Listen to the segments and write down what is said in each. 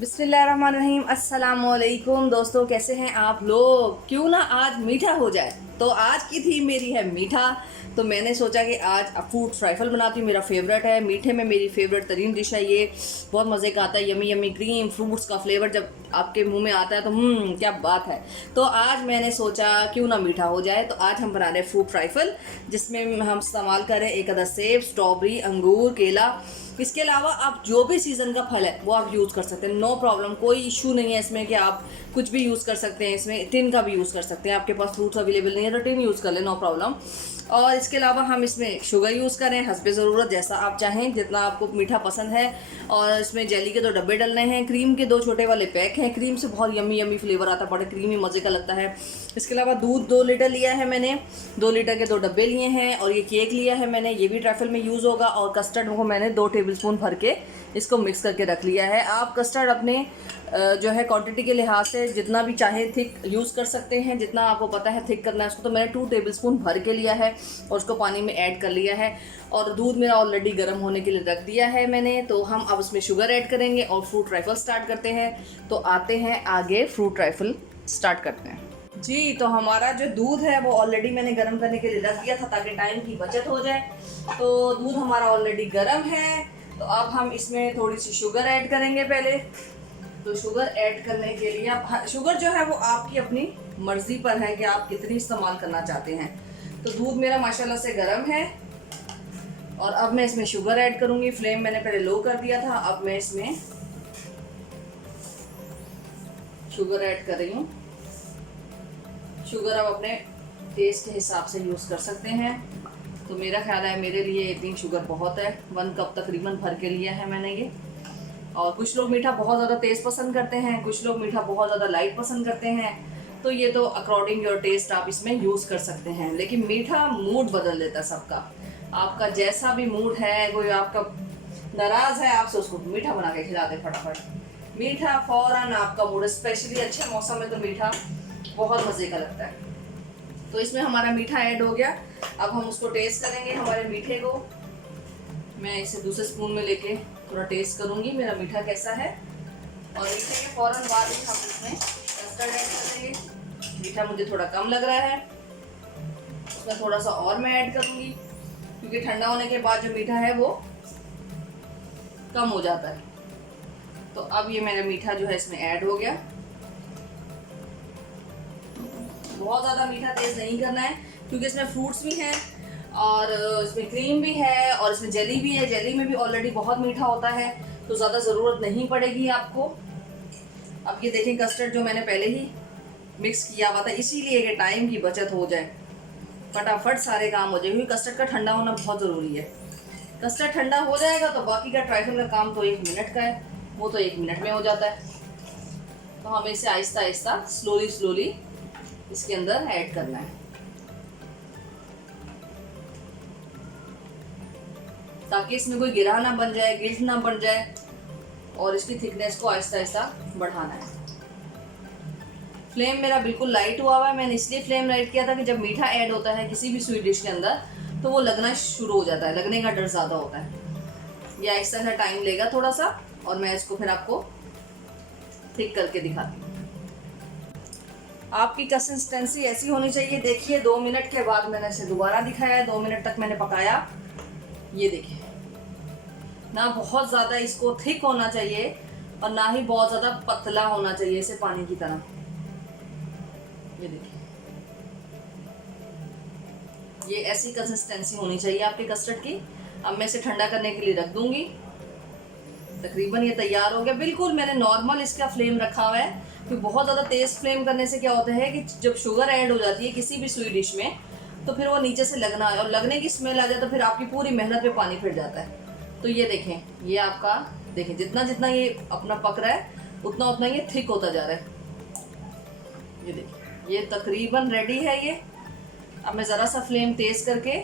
बिस्मिल्लाहिर्रहमानिर्रहीम। अस्सलाम वालेकुम दोस्तों, कैसे हैं आप लोग। क्यों ना आज मीठा हो जाए। तो आज की थीम मेरी है मीठा। तो मैंने सोचा कि आज फ्रूट ट्राइफल बनाती हूँ। मेरा फेवरेट है, मीठे में मेरी फेवरेट तरीन डिश है ये। बहुत मज़े का आता है, यमी यमी क्रीम फ्रूट्स का फ्लेवर जब आपके मुंह में आता है तो क्या बात है। तो आज मैंने सोचा क्यों ना मीठा हो जाए। तो आज हम बना रहे हैं फ्रूट ट्राइफल, जिसमें हम इस्तेमाल करें एक आधा सेब, स्ट्रॉबेरी, अंगूर, केला। इसके अलावा आप जो भी सीज़न का फल है वो आप यूज़ कर सकते हैं, नो प्रॉब्लम। कोई इशू नहीं है इसमें कि आप कुछ भी यूज़ कर सकते हैं। इसमें टिन का भी यूज़ कर सकते हैं, आपके पास फ्रूट्स अवेलेबल नहीं है तो टिन यूज़ कर लें, नो प्रॉब्लम। और इसके अलावा हम इसमें शुगर यूज़ करें हस्बे ज़रूरत, जैसा आप चाहें, जितना आपको मीठा पसंद है। और इसमें जेली के 2 डब्बे डलने हैं, क्रीम के 2 छोटे वाले पैक हैं। क्रीम से बहुत यमी यमी फ्लेवर आता है, बड़े क्रीमी मज़े का लगता है। इसके अलावा दूध 2 लीटर लिया है मैंने, 2 लीटर के 2 डब्बे लिए हैं। और ये केक लिया है मैंने, ये भी ट्रैफल में यूज़ होगा। और कस्टर्ड को मैंने 2 टेबलस्पून भर के इसको मिक्स करके रख लिया है। आप कस्टर्ड अपने जो है क्वांटिटी के लिहाज से जितना भी चाहे थिक यूज़ कर सकते हैं, जितना आपको पता है थिक करना है उसको। तो मैंने 2 टेबलस्पून भर के लिया है और उसको पानी में ऐड कर लिया है। और दूध मेरा ऑलरेडी गर्म होने के लिए रख दिया है मैंने। तो हम अब इसमें शुगर ऐड करेंगे और फ्रूट ट्राइफल स्टार्ट करते हैं। तो आते हैं आगे, फ्रूट ट्राइफल स्टार्ट करते हैं जी। तो हमारा जो दूध है वो ऑलरेडी मैंने गर्म करने के लिए रख दिया था ताकि टाइम की बचत हो जाए। तो दूध हमारा ऑलरेडी गर्म है। तो अब हम इसमें थोड़ी सी शुगर ऐड करेंगे पहले। तो शुगर ऐड करने के लिए आप, शुगर जो है वो आपकी अपनी मर्ज़ी पर है कि आप कितनी इस्तेमाल करना चाहते हैं। तो दूध मेरा माशाल्लाह से गर्म है और अब मैं इसमें शुगर ऐड करूँगी। फ्लेम मैंने पहले लो कर दिया था, अब मैं इसमें शुगर ऐड कर रही हूँ। शुगर आप अपने टेस्ट के हिसाब से यूज़ कर सकते हैं। तो मेरा ख्याल है मेरे लिए इतनी शुगर बहुत है, 1 कप तकरीबन भर के लिया है मैंने ये। और कुछ लोग मीठा बहुत ज़्यादा तेज़ पसंद करते हैं, कुछ लोग मीठा बहुत ज़्यादा लाइट पसंद करते हैं। तो ये तो अकॉर्डिंग योर टेस्ट आप इसमें यूज़ कर सकते हैं। लेकिन मीठा मूड बदल देता है सबका। आपका जैसा भी मूड है, कोई आपका नाराज़ है, आपसे उसको मीठा बना के खिला दे फटाफट। मीठा फ़ौरन आपका मूड, स्पेशली अच्छे मौसम में तो मीठा बहुत मज़े का लगता है। तो इसमें हमारा मीठा ऐड हो गया। अब हम उसको टेस्ट करेंगे हमारे मीठे को। मैं इसे दूसरे स्पून में लेके थोड़ा टेस्ट करूँगी मेरा मीठा कैसा है। और मीठे के फ़ौरन बाद ही हम इसमें कस्टर्ड ऐड कर देंगे। मीठा मुझे थोड़ा कम लग रहा है, उसमें थोड़ा सा और मैं ऐड करूँगी, क्योंकि ठंडा होने के बाद जो मीठा है वो कम हो जाता है। तो अब ये मेरा मीठा जो है इसमें ऐड हो गया। बहुत ज़्यादा मीठा तेज़ नहीं करना है, क्योंकि इसमें फ्रूट्स भी हैं और इसमें क्रीम भी है और इसमें जेली भी है। जेली में भी ऑलरेडी बहुत मीठा होता है, तो ज़्यादा ज़रूरत नहीं पड़ेगी आपको। अब ये देखें, कस्टर्ड जो मैंने पहले ही मिक्स किया हुआ था, इसीलिए कि टाइम की बचत हो जाए, फटाफट सारे काम हो जाए। क्योंकि कस्टर्ड का ठंडा होना बहुत ज़रूरी है। कस्टर्ड ठंडा हो जाएगा तो बाकी का ट्राइफल का काम तो 1 मिनट का है, वो तो 1 मिनट में हो जाता है। तो हमें इसे आहिस्ता आहिस्ता स्लोली इसके अंदर ऐड करना है, ताकि इसमें कोई गिरा ना बन जाए, गिल्ट ना बन जाए। और इसकी थिकनेस को आहिस्ता आहिस्ता बढ़ाना है। फ्लेम मेरा बिल्कुल लाइट हुआ है। मैंने इसलिए फ्लेम लाइट किया था कि जब मीठा ऐड होता है किसी भी स्वीट डिश के अंदर तो वो लगना शुरू हो जाता है, लगने का डर ज़्यादा होता है। ये आहिस्ता आहिस्ता टाइम लेगा थोड़ा सा, और मैं इसको फिर आपको थिक करके दिखाती हूँ। आपकी कंसिस्टेंसी ऐसी होनी चाहिए। देखिए 2 मिनट के बाद मैंने इसे दोबारा दिखाया, 2 मिनट तक मैंने पकाया। ये देखिए, ना बहुत ज़्यादा इसको थिक होना चाहिए और ना ही बहुत ज़्यादा पतला होना चाहिए, इसे पानी की तरह। ये देखिए, ये ऐसी कंसिस्टेंसी होनी चाहिए आपके कस्टर्ड की। अब मैं इसे ठंडा करने के लिए रख दूंगी। तकरीबन ये तैयार हो गया। बिल्कुल मैंने नॉर्मल इसका फ्लेम रखा हुआ है, क्योंकि बहुत ज़्यादा तेज़ फ्लेम करने से क्या होता है कि जब शुगर ऐड हो जाती है किसी भी स्वीट डिश में, तो फिर वो नीचे से लगना है और लगने की स्मेल आ जाए तो फिर आपकी पूरी मेहनत पे पानी फिर जाता है। तो ये देखें, ये आपका देखें, जितना जितना ये अपना पक रहा है उतना उतना ये थिक होता जा रहा है। ये देखिए, ये तकरीबन रेडी है ये। अब मैं ज़रा सा फ्लेम तेज़ करके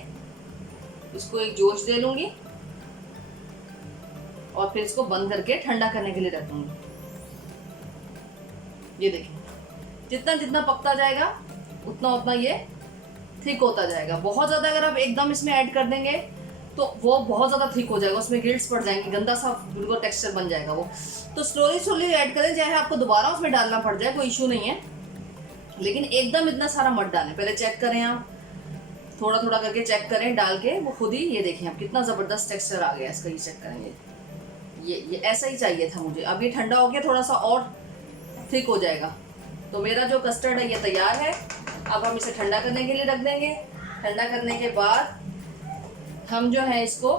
इसको एक जोश दे लूँगी और फिर इसको बंद करके ठंडा करने के लिए रख दूँगी। ये देखिए, जितना जितना पकता जाएगा उतना उतना ये थिक होता जाएगा। बहुत ज़्यादा अगर आप एकदम इसमें ऐड कर देंगे तो वो बहुत ज़्यादा थिक हो जाएगा, उसमें गिल्ट्स पड़ जाएंगी, गंदा सा बिल्कुल टेक्सचर बन जाएगा वो। तो स्लोली स्लोली ऐड करें, चाहे आपको दोबारा उसमें डालना पड़ जाए कोई इशू नहीं है, लेकिन एकदम इतना सारा मत डालें। पहले चेक करें आप, थोड़ा थोड़ा करके चेक करें डाल के, वो खुद ही ये देखें आप कितना ज़बरदस्त टेक्सचर आ गया इसका। ये चेक करेंगे, ये ऐसा ही चाहिए था मुझे। अब ये ठंडा हो गया, थोड़ा सा और थिक हो जाएगा। तो मेरा जो कस्टर्ड है ये तैयार है। अब हम इसे ठंडा करने के लिए रख देंगे। ठंडा करने के बाद हम जो है इसको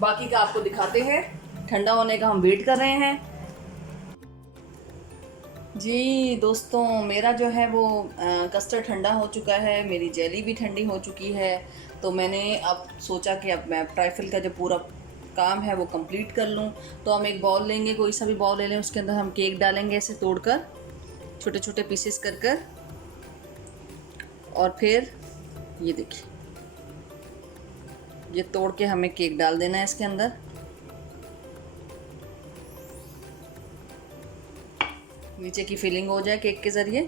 बाकी का आपको दिखाते हैं। ठंडा होने का हम वेट कर रहे हैं। जी दोस्तों, मेरा जो है वो कस्टर्ड ठंडा हो चुका है, मेरी जेली भी ठंडी हो चुकी है। तो मैंने अब सोचा कि अब मैं ट्राइफल का जो पूरा काम है वो कंप्लीट कर लूँ। तो हम एक बाउल लेंगे, कोई सा भी बाउल ले लें, उसके अंदर हम केक डालेंगे ऐसे तोड़कर, छोटे छोटे पीसेस कर कर। और फिर ये देखिए, ये तोड़ के हमें केक डाल देना है इसके अंदर। नीचे की फिलिंग हो जाए केक के ज़रिए।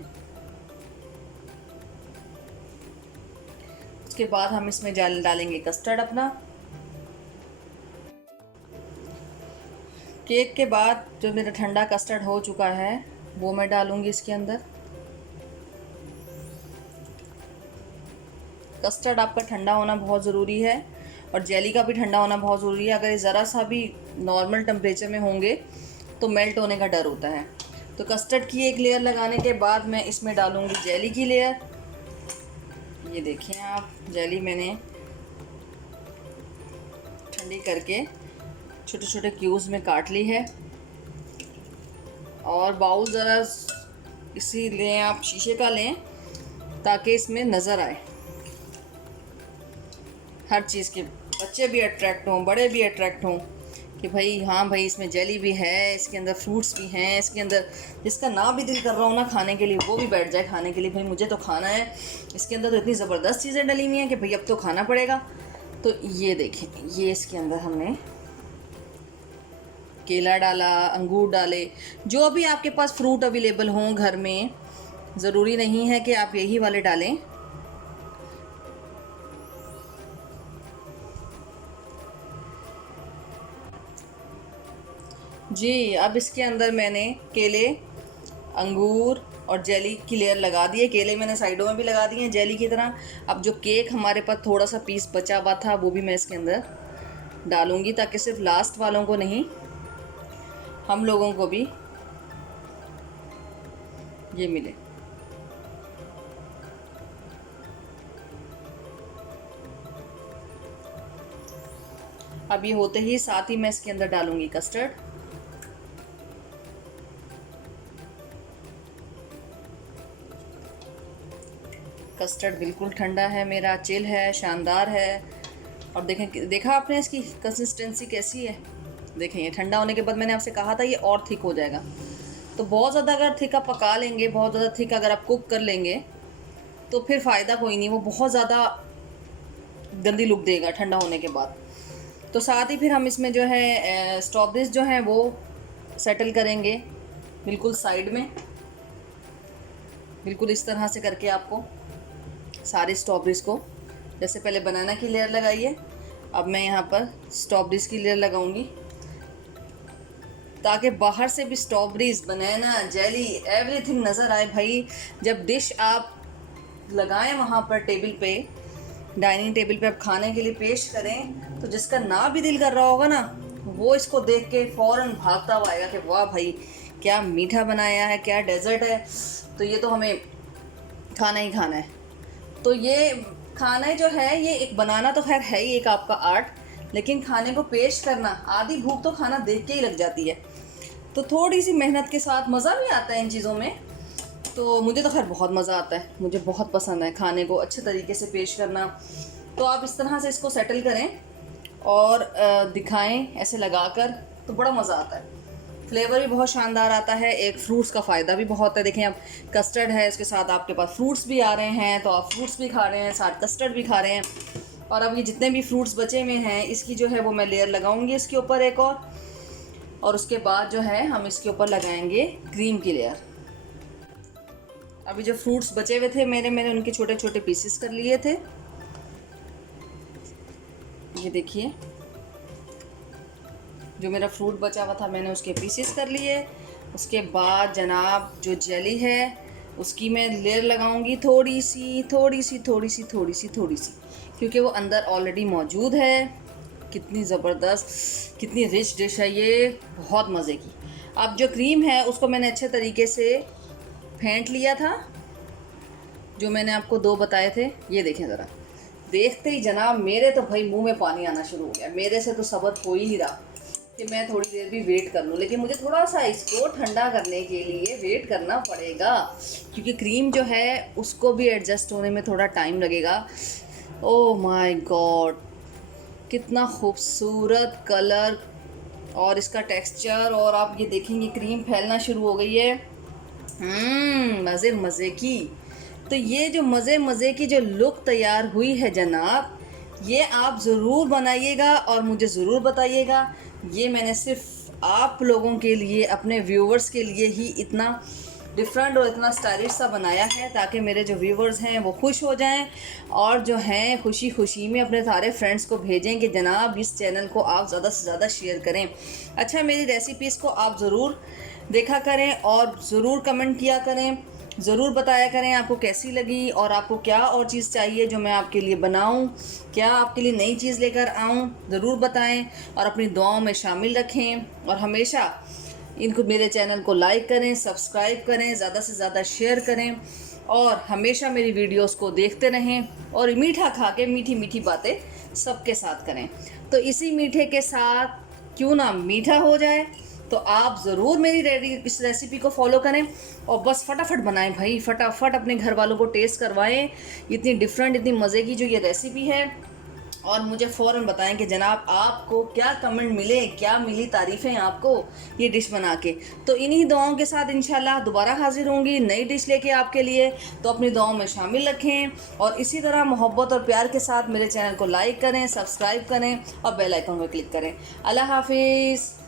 उसके बाद हम इसमें डालेंगे कस्टर्ड अपना। केक के बाद जो मेरा ठंडा कस्टर्ड हो चुका है वो मैं डालूंगी इसके अंदर। कस्टर्ड आपका ठंडा होना बहुत ज़रूरी है और जेली का भी ठंडा होना बहुत ज़रूरी है। अगर ये ज़रा सा भी नॉर्मल टेम्परेचर में होंगे तो मेल्ट होने का डर होता है। तो कस्टर्ड की एक लेयर लगाने के बाद मैं इसमें डालूंगी जेली की लेयर। ये देखिए आप, जेली मैंने ठंडी करके छोटे छोटे क्यूब्स में काट ली है। और बाउल ज़रा इसी लें आप, शीशे का लें ताकि इसमें नज़र आए हर चीज़ के, बच्चे भी अट्रैक्ट हों, बड़े भी अट्रैक्ट हों कि भाई हाँ भाई इसमें जेली भी है, इसके अंदर फ्रूट्स भी हैं, इसके अंदर जिसका ना भी दिल कर रहा हो ना खाने के लिए वो भी बैठ जाए खाने के लिए, भाई मुझे तो खाना है। इसके अंदर तो इतनी ज़बरदस्त चीज़ें डली हुई हैं कि भाई अब तो खाना पड़ेगा। तो ये देखें, ये इसके अंदर हमने केला डाला, अंगूर डाले, जो भी आपके पास फ्रूट अवेलेबल हों घर में, ज़रूरी नहीं है कि आप यही वाले डालें। जी, अब इसके अंदर मैंने केले, अंगूर और जेली की लेयर लगा दी है। केले मैंने साइडों में भी लगा दिए हैं जेली की तरह। अब जो केक हमारे पास थोड़ा सा पीस बचा हुआ था वो भी मैं इसके अंदर डालूंगी, ताकि सिर्फ लास्ट वालों को नहीं, हम लोगों को भी ये मिले। अब ये होते ही साथ ही मैं इसके अंदर डालूंगी कस्टर्ड। कस्टर्ड बिल्कुल ठंडा है मेरा, चिल है, शानदार है। और देखें, देखा आपने इसकी कंसिस्टेंसी कैसी है? देखें, ये ठंडा होने के बाद मैंने आपसे कहा था ये और थिक हो जाएगा। तो बहुत ज़्यादा अगर थिक आप पका लेंगे, बहुत ज़्यादा थिक अगर आप कुक कर लेंगे तो फिर फ़ायदा कोई नहीं, वो बहुत ज़्यादा गंदी लुक देगा ठंडा होने के बाद। तो साथ ही फिर हम इसमें जो है स्ट्रॉबेरीज जो हैं वो सेटल करेंगे बिल्कुल साइड में, बिल्कुल इस तरह से करके आपको सारी स्ट्रॉबेरीज़ को, जैसे पहले बनाना की लेयर लगाई है, अब मैं यहाँ पर स्ट्रॉबेरीज़ की लेयर लगाऊंगी ताकि बाहर से भी स्ट्रॉबेरीज़, बनाना, जेली, एवरीथिंग नज़र आए। भाई जब डिश आप लगाएं वहाँ पर टेबल पे, डाइनिंग टेबल पे आप खाने के लिए पेश करें, तो जिसका ना भी दिल कर रहा होगा ना, वो इसको देख के फ़ौरन भागता हुआ आएगा कि वाह भाई क्या मीठा बनाया है, क्या डेजर्ट है, तो ये तो हमें खाना ही खाना है। तो ये खाना जो है, ये एक बनाना तो खैर है ही एक आपका आर्ट, लेकिन खाने को पेश करना, आधी भूख तो खाना देख के ही लग जाती है। तो थोड़ी सी मेहनत के साथ मज़ा भी आता है इन चीज़ों में। तो मुझे तो खैर बहुत मज़ा आता है, मुझे बहुत पसंद है खाने को अच्छे तरीके से पेश करना। तो आप इस तरह से इसको सेटल करें और दिखाएं ऐसे लगाकर, तो बड़ा मज़ा आता है। फ्लेवर भी बहुत शानदार आता है। एक फ्रूट्स का फ़ायदा भी बहुत है। देखें, अब कस्टर्ड है, इसके साथ आपके पास फ्रूट्स भी आ रहे हैं, तो आप फ्रूट्स भी खा रहे हैं, साथ कस्टर्ड भी खा रहे हैं। और अब ये जितने भी फ्रूट्स बचे हुए हैं, इसकी जो है वो मैं लेयर लगाऊंगी इसके ऊपर एक और उसके बाद जो है हम इसके ऊपर लगाएंगे क्रीम की लेयर। अभी जो फ्रूट्स बचे हुए थे मैंने उनके छोटे छोटे पीसेस कर लिए थे। ये देखिए, जो मेरा फ्रूट बचा हुआ था मैंने उसके पीसेस कर लिए। उसके बाद जनाब जो जेली है उसकी मैं लेयर लगाऊंगी थोड़ी सी, क्योंकि वो अंदर ऑलरेडी मौजूद है। कितनी ज़बरदस्त, कितनी रिच डिश है ये, बहुत मज़े की। अब जो क्रीम है उसको मैंने अच्छे तरीके से फेंट लिया था, जो मैंने आपको 2 बताए थे। ये देखें ज़रा, देखते ही जनाब मेरे तो भाई मुंह में पानी आना शुरू हो गया। मेरे से तो सब्र हो ही नहीं रहा कि मैं थोड़ी देर भी वेट कर लूँ, लेकिन मुझे थोड़ा सा इसको ठंडा करने के लिए वेट करना पड़ेगा, क्योंकि क्रीम जो है उसको भी एडजस्ट होने में थोड़ा टाइम लगेगा। ओह माय गॉड, कितना खूबसूरत कलर और इसका टेक्सचर। और आप ये देखेंगे क्रीम फैलना शुरू हो गई है। मज़े मज़े की। तो ये जो मज़े की जो लुक तैयार हुई है जनाब, ये आप ज़रूर बनाइएगा और मुझे ज़रूर बताइएगा। ये मैंने सिर्फ आप लोगों के लिए, अपने व्यूवर्स के लिए ही इतना डिफरेंट और इतना स्टाइलिश सा बनाया है, ताकि मेरे जो व्यूवर्स हैं वो खुश हो जाएं और जो हैं खुशी खुशी में अपने सारे फ्रेंड्स को भेजें कि जनाब इस चैनल को आप ज़्यादा से ज़्यादा शेयर करें। अच्छा, मेरी रेसिपीज़ को आप ज़रूर देखा करें और ज़रूर कमेंट किया करें, ज़रूर बताया करें आपको कैसी लगी और आपको क्या और चीज़ चाहिए जो मैं आपके लिए बनाऊं, क्या आपके लिए नई चीज़ लेकर आऊं, ज़रूर बताएं और अपनी दुआओं में शामिल रखें। और हमेशा इनको, मेरे चैनल को लाइक करें, सब्सक्राइब करें, ज़्यादा से ज़्यादा शेयर करें और हमेशा मेरी वीडियोस को देखते रहें और मीठा खा के मीठी मीठी बातें सबके साथ करें। तो इसी मीठे के साथ क्यों ना मीठा हो जाए, तो आप ज़रूर मेरी इस रेसिपी को फॉलो करें और बस फटाफट बनाएं भाई, फटाफट अपने घर वालों को टेस्ट करवाएं इतनी डिफरेंट, इतनी मज़े की जो ये रेसिपी है। और मुझे फ़ौरन बताएं कि जनाब आपको क्या कमेंट मिले, क्या मिली तारीफ़ें आपको ये डिश बना के। तो इन्हीं दुआओं के साथ इंशाल्लाह दोबारा हाजिर होंगी नई डिश लेके आपके लिए। तो अपनी दुआओं में शामिल रखें और इसी तरह मोहब्बत और प्यार के साथ मेरे चैनल को लाइक करें, सब्सक्राइब करें और बेल आइकन पर क्लिक करें। अल्लाह हाफिज़।